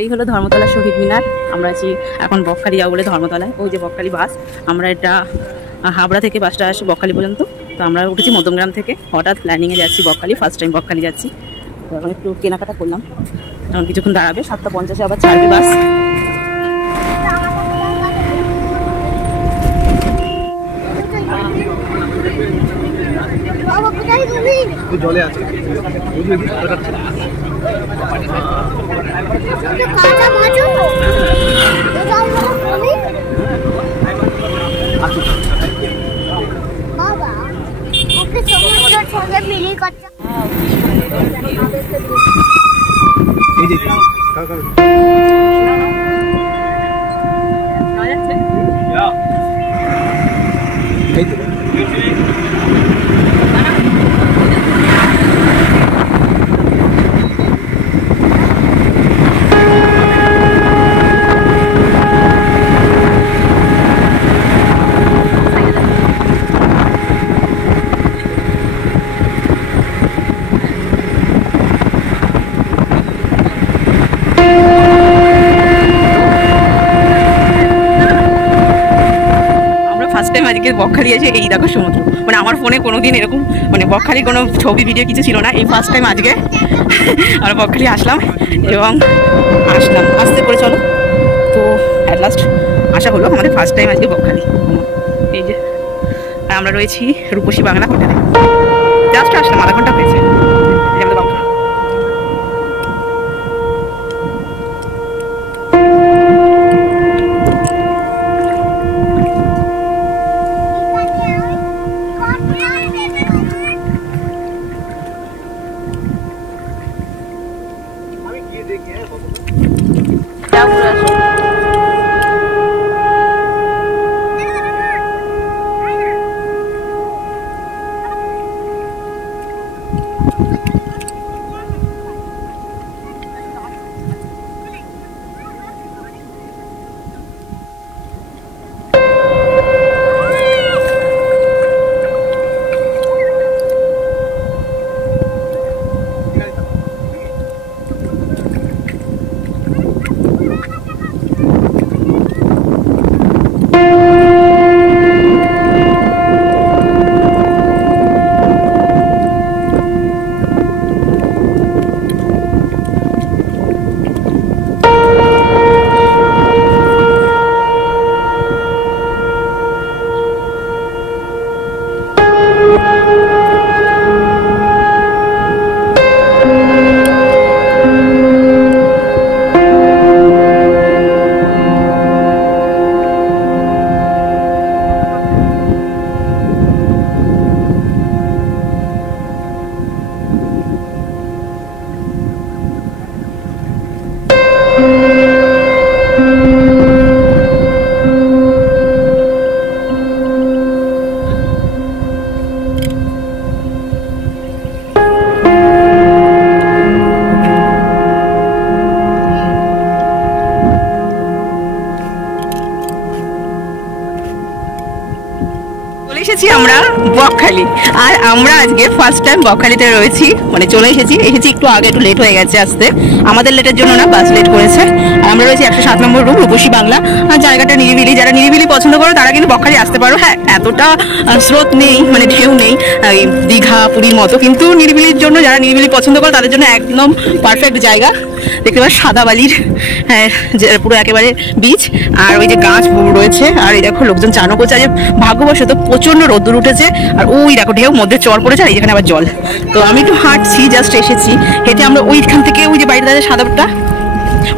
এই হলো ধর্মতলা শহীদ মিনার। আমরা আছি এখন বকখালি যাবো বলে ধর্মতলায়। ওই যে বকখালি বাস, আমরা এটা হাবড়া থেকে বাসটা আসি বকখালি পর্যন্ত। তো আমরা উঠেছি মধ্যমগ্রাম থেকে, হঠাৎ প্ল্যানিংয়ে যাচ্ছি বকখালি, ফার্স্ট টাইম বকখালি যাচ্ছি। তো এখন একটু কেনাকাটা করলাম, এখন কিছুক্ষণ দাঁড়াবে, 7:50 আবার ছাড়বে বাস। জলে আছে বাবা ওকে সমুদ্রের সঙ্গে মিলি করছে। এই যে এই তো আজকে বকখালি এসে এই দেখো সমুদ্র, মানে আমার ফোনে কোনোদিন এরকম মানে বকখালির কোনো ছবি ভিডিও কিছু ছিল না। এই ফার্স্ট টাইম আজকে আমরা বকখালি আসলাম এবং আসতে করে চলো। তো অ্যাট লাস্ট আসা হলো, আমাদের ফার্স্ট টাইম আজকে বকখালি। এই যে আমরা রয়েছি রূপসী বাংলা হোটেলে, জাস্ট আসলাম, আধা ঘন্টা হয়েছে। আমাদের বাবু এসেছি আমরা বকখালি। আর আমরা আজকে ফার্স্ট টাইম বকখালিতে রয়েছি, মানে চলে এসেছি একটু আগে, একটু লেট হয়ে গেছে আসতে। আমাদের লেটের জন্য না, বাস লেট করেছে। আর আমরা রয়েছি 107 নম্বর রুম, রূপসী বাংলা। আর জায়গাটা নিরিবিলি, যারা নিরিবিলি পছন্দ করো তারা কিন্তু বকখালি আসতে পারো। হ্যাঁ, এতটা স্রোত নেই, মানে ঢেউ নেই দীঘা পুরীর মতো, কিন্তু নিরিবিলির জন্য, যারা নিরিবিলি পছন্দ করো তাদের জন্য একদম পারফেক্ট জায়গা। দেখতে পাচ্ছ সাদা বালির, হ্যাঁ পুরো একেবারে বিচ, আর ওই যে গাছ রয়েছে। আর এই দেখো লোকজন চানও করছে। আজ ভাগ্যবশত প্রচন্ড রোদ্দুর উঠেছে, আর ওই দেখো ঢেউ মধ্যে চর পড়েছে, আর এখানে আবার জল। তো আমি একটু হাঁটছি, জাস্ট এসেছি হেঁটে। আমরা ওইখান থেকে, ওই যে বাড়িতে দাঁড়িয়ে সাদাটা,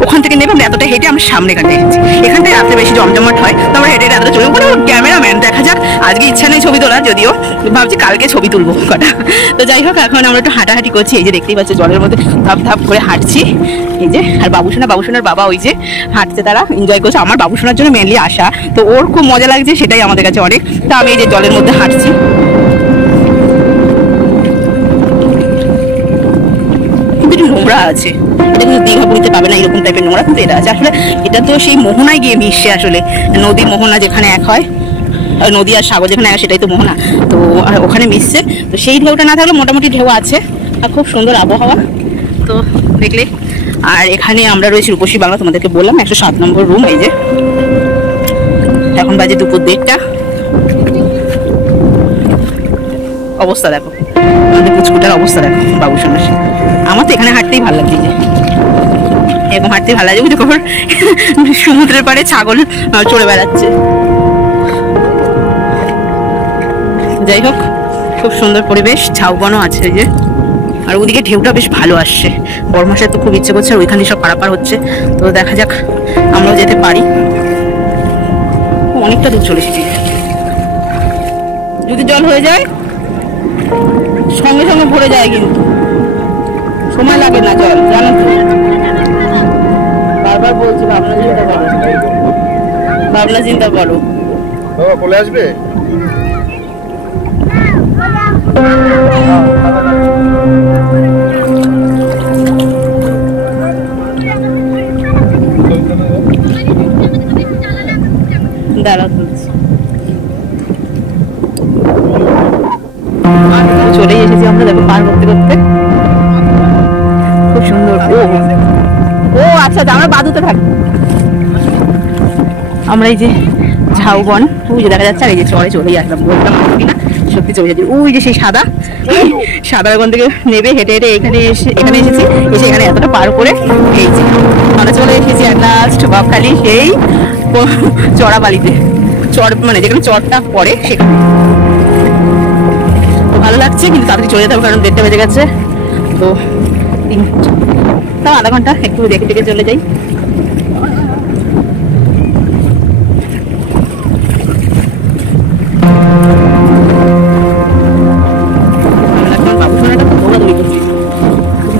ওখান থেকে নেবে, আমরা এতটা হেঁটে আমরা সামনে কাটে এসেছি। এখানটায় রাত্রে বেশি জমজমাট হয়, তো আমরা হেঁটে এতটা চলে। ওখানে ক্যামেরাম্যান, দেখা যাক, আজকে ইচ্ছা নেই ছবি তোলার, যদিও ভাবছি কালকে ছবি তুলবো কটা। তো যাই হোক, এখন আমরা একটু হাঁটাহাঁটি করছি। এই যে দেখতেই পাচ্ছি জলের মধ্যে ধাপ ধাপ করে হাঁটছি। এই যে, আর বাবুসোনার বাবা ওই যে হাঁটছে, তারা এনজয় করছে। আমার বাবুসোনার জন্য মেনলি আসা, তো ওর খুব মজা লাগছে, সেটাই আমাদের কাছে অনেক। তা আমি এই যে জলের মধ্যে হাঁটছি। কিন্তু একটু নোংরা আছে, এটা কিন্তু দীঘা পুরীতে পাবে না এরকম টাইপের নোংরা, কিন্তু এটা আছে। আসলে এটা তো সেই মোহনায় গিয়ে মিশছে, আসলে নদী মোহনা যেখানে এক হয়, নদী আর সাগর যেখানে এক, সেটাই তো মোহনা। তো ওখানে মিশছে, তো সেই ঢেউটা না থাকলে মোটামুটি ঢেউ আছে। আর খুব সুন্দর আবহাওয়া, তো দেখলে আর এখানে আমরা রয়েছি রূপসী বাংলা, তোমাদেরকে বললাম 107 নম্বর রুম। এই যে এখন বাজে দুপুর 1:30। অবস্থা দেখো, আমাদের পুচকুটার অবস্থা দেখো, বাবু সোনার। আমার তো এখানে হাঁটতেই ভালো লাগছে, যে এরকম হাঁটতেই ভালো লাগে। দেখো সমুদ্রের পাড়ে ছাগল চড়ে বেড়াচ্ছে। যাই হোক, খুব সুন্দর পরিবেশ, ঝাউবনও আছে এই যে। আর ওদিকে ঢেউটা বেশ ভালো আসছে। বড়মাসের তো খুব ইচ্ছে করছে, আর ওইখানে সব পারাপার হচ্ছে, তো দেখা যাক আমরাও যেতে পারি। অনেকটা দূর চলে এসেছি। যদি জল হয়ে যায় সঙ্গে সঙ্গে ভরে যায়, কিন্তু সময় লাগে না জল, জানো তো। বারবার বলছি ভাবনা চিন্তা করো, ভাবনা চিন্তা করো। বাবা বলে আসবে। দাঁড়া তুলছি। চলেই এসেছি আমরা, দেখো পার করতে করতে। খুব সুন্দর। ও আচ্ছা, আমরা বাদুতে থাকি। আমরা এই যে ঝাউবন, ওই যে দেখা যাচ্ছে, আর এই যে চড়ে চলেই আসলাম। বলতাম কিনা সত্যি চলে যাচ্ছি। ওই যে সেই সাদা ওখান থেকে নেবে হেঁটে হেঁটে এখানে এসেছি। এসে এখানে এতটা পার করে এই যে আমরা চলে এসেছি at last বকখালি, সেই চড়াবালিতে। চড় মানে যেখানে চড়টা পড়ে সেখানে। তো ভালো লাগছে, কিন্তু তাড়াতাড়ি চলে যেতে হবে, কারণ 1:30 বেজে গেছে। তো তাও আধা ঘন্টা একটু দেখে দেখে চলে যাই।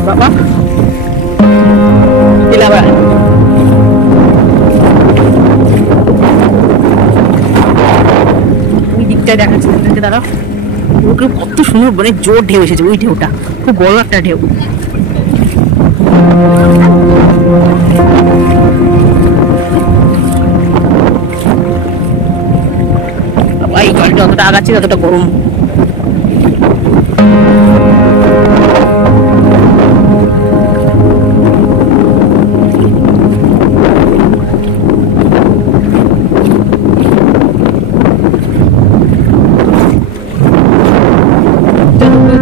বাবা ওই দিকটায় দেখাচ্ছে তোমাদেরকে, দাঁড়াও। ওকে কত সুন্দর, মানে জোর ঢেউ এসেছে। ওই ঢেউটা খুব বড় একটা ঢেউ। এই জলটা যতটা আগাচ্ছে ততটা গরম।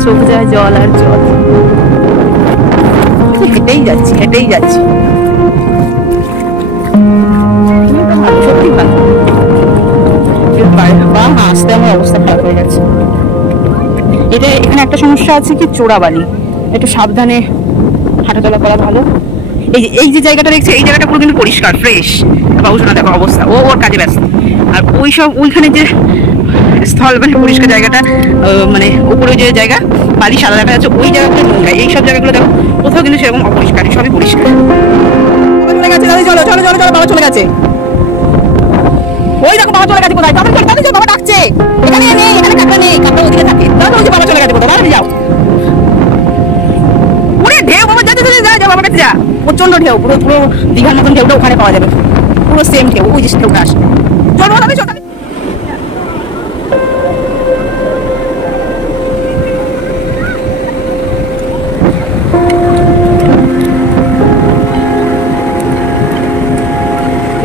চোখ যায় জল আর জল। হেঁটেই যাচ্ছি হেঁটেই যাচ্ছি। সত্যি ভালো। আসতে আমার অবস্থা খারাপ হয়ে যাচ্ছে। এটা এখানে একটা সমস্যা আছে কি, চোরাবালি, একটু সাবধানে হাঁটাচলা করা ভালো। এই যে জায়গাটা দেখছি, এই জায়গাটা পুরো কিন্তু পরিষ্কার ফ্রেশ। বাবু শোনা দেখো অবস্থা, ও ওর কাজে ব্যস্ত। আর ওইখানে যে স্থল মানে পরিষ্কার জায়গাটা, মানে উপরে যে জায়গা বালি সাদা দেখা যাচ্ছে, ওই জায়গাটা নোংরা। এইসব জায়গাগুলো দেখো কোথাও কিন্তু সেরকম অপরিষ্কার, সবই পরিষ্কার। চলে গেছে, চলো চলো চলো চলো, বাবা চলে গেছে। ওই দেখো বাবা চলে গেছে কোথায়, তাড়াতাড়ি বাবা ডাকছে। এখানে নেই, এখানে কাঁকড়া নেই, কাঁকড়া ওদিকে থাকে। তাহলে ওই যে বাবা চলে গেছে কোথাও, তাড়াতাড়ি যাও। ওরে ঢেউ, বাবা যাতে যা, বাবার কাছে যা। প্রচন্ড ঢেউ, পুরো পুরো দীঘার মতন ঢেউটা ওখানে পাওয়া যাবে, পুরো সেম ঢেউ। ওই যে ঢেউটা আসে। চলো আমি চলো।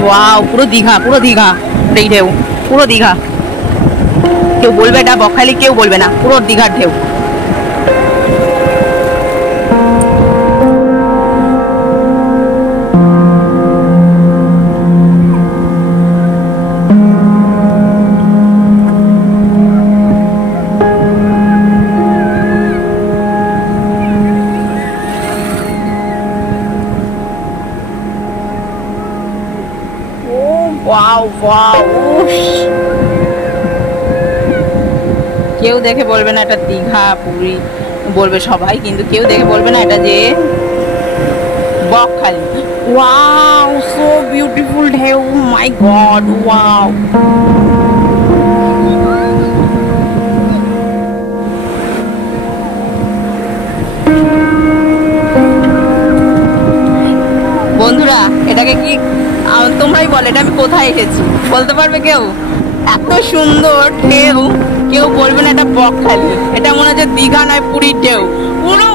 ওয়াও, পুরো দীঘা, পুরো দীঘা এই ঢেউ, পুরো দীঘা। কেউ বলবে এটা বকখালি, কেউ বলবে না, পুরো দীঘার ঢেউ। ওয়াও ওয়াও, কেউ দেখে বলবে না এটা দীঘা পুরী, বলবে সবাই, কিন্তু কেউ দেখে বলবে না এটা যে বকখালি। ওয়াও, সো বিউটিফুল ঢেউ, মাই গড, ওয়াও। বন্ধুরা, এটাকে কি তোমরাই বলো, এটা আমি কোথায় এসেছি বলতে পারবে কেউ? এত সুন্দর ঢেউ, কেউ বলবে না এটা বকখালি, এটা মনে হচ্ছে দীঘা নয় পুরীর ঢেউ, পুরো